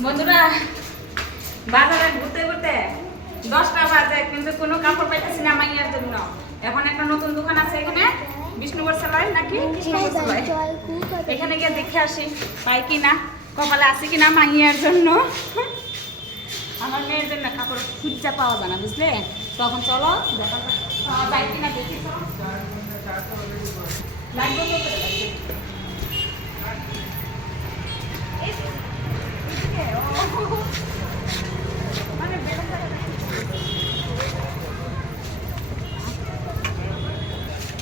বন্ধুরা বাজারে ঘুরতে ঘুরতে দশটা বাজে কিন্তু কোনো কাপড় পাইতেছি না মাইয়ার জন্য। এখন একটা নতুন দোকান আছে এখানে বিষ্ণুবর সেলাই নাকি? এখানে গিয়ে দেখে আসি পাই কি না কপালে আছে কি না মাইয়ার জন্য। আমার মেয়ের জন্য কাপড় খুঁজা পাওয়া যায় না বুঝলে? তখন চলো দেখা পাওয়া যায় কিনা দেখি। লাগবে তো করে লাগবে। এই যে, এদিকে, ও। মানে বেড়া বেড়া জানা গেছে ঠিক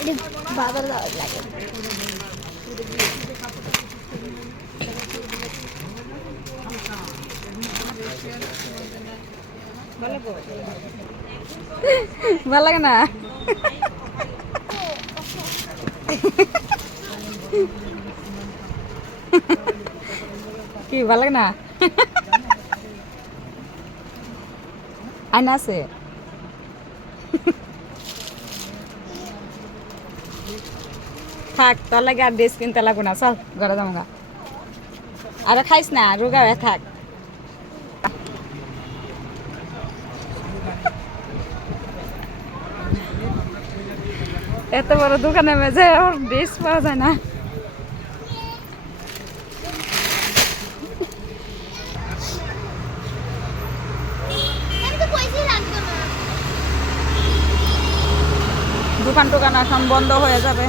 এটা সুপুরে সুপুরে আপনি কিছু কাপড়ের প্যান্ট আছে এখানে আর কালার বোধ বাবার লাগে ভালো লাগে না কি ভালো লাগে না আয়না আছে থাক, তোর লাগে আর ড্রেস কিনতে লাগবো না, চল, ঘরে যাব গা। আরে খাইস না, রোগা হয়ে থাক। এত বড় দোকানে মেজে ওর ড্রেস পাওয়া যায় না। দোকান টোকান এখন বন্ধ হয়ে যাবে।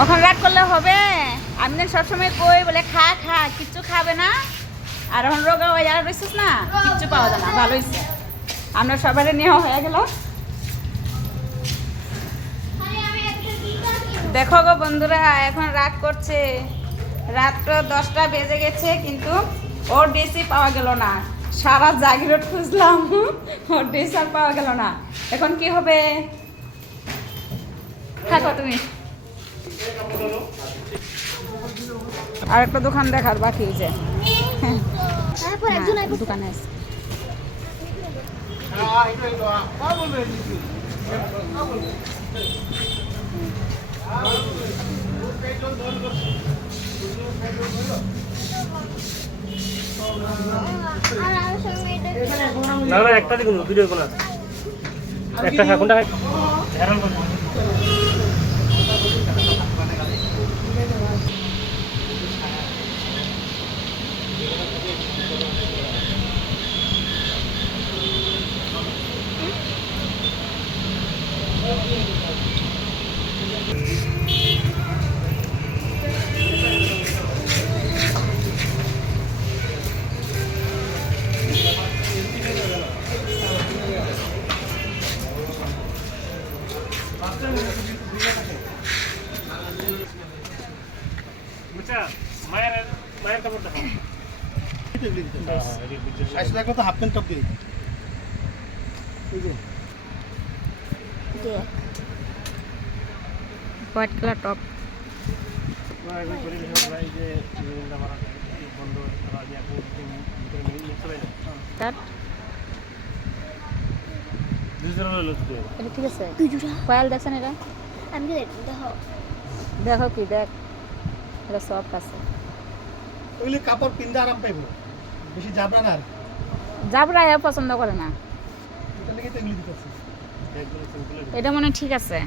ওখানে রাত করলে হবে। আমি না সবসময় কই বলে, খা খা, কিচ্ছু খাবে না। আর এখন রোগা হয়ে যারা রয়েছিস না? কিচ্ছু পাওয়া যায় না, ভালো হয়েছে। আমরা সবাই নেওয়া হয়ে গেল। দেখো গো বন্ধুরা, এখন রাত করছে। রাত তো দশটা বেজে গেছে, কিন্তু ওর ড্রেসই পাওয়া গেল না। সারা জাগিরোড খুঁজলাম, ওর ড্রেস আর পাওয়া গেল না। এখন কি হবে? থাকো তুমি। আর একটা দোকান দেখার বাকি যে। তারপর একজন হ্যাঁ, দোকানে আছে। আর আমার সঙ্গে এটা না না। একটা দেখুন ভিডিও কোন একটা হ্যাঁ কোনটা? হ্যারান মায়ের মায়ের কাপড় তো হাফ প্যান্ট টপ দিয়ে হোয়াইট কালার টপ। ঠিক আছে? দেখছেন এটা? দেখো কি দেখ। এটা সফট আছে ওইগুলি কাপড় পিন্দা আরাম পাইব? বেশি যাবরা না জাবরা পছন্দ করে না। এটা মনে ঠিক আছে।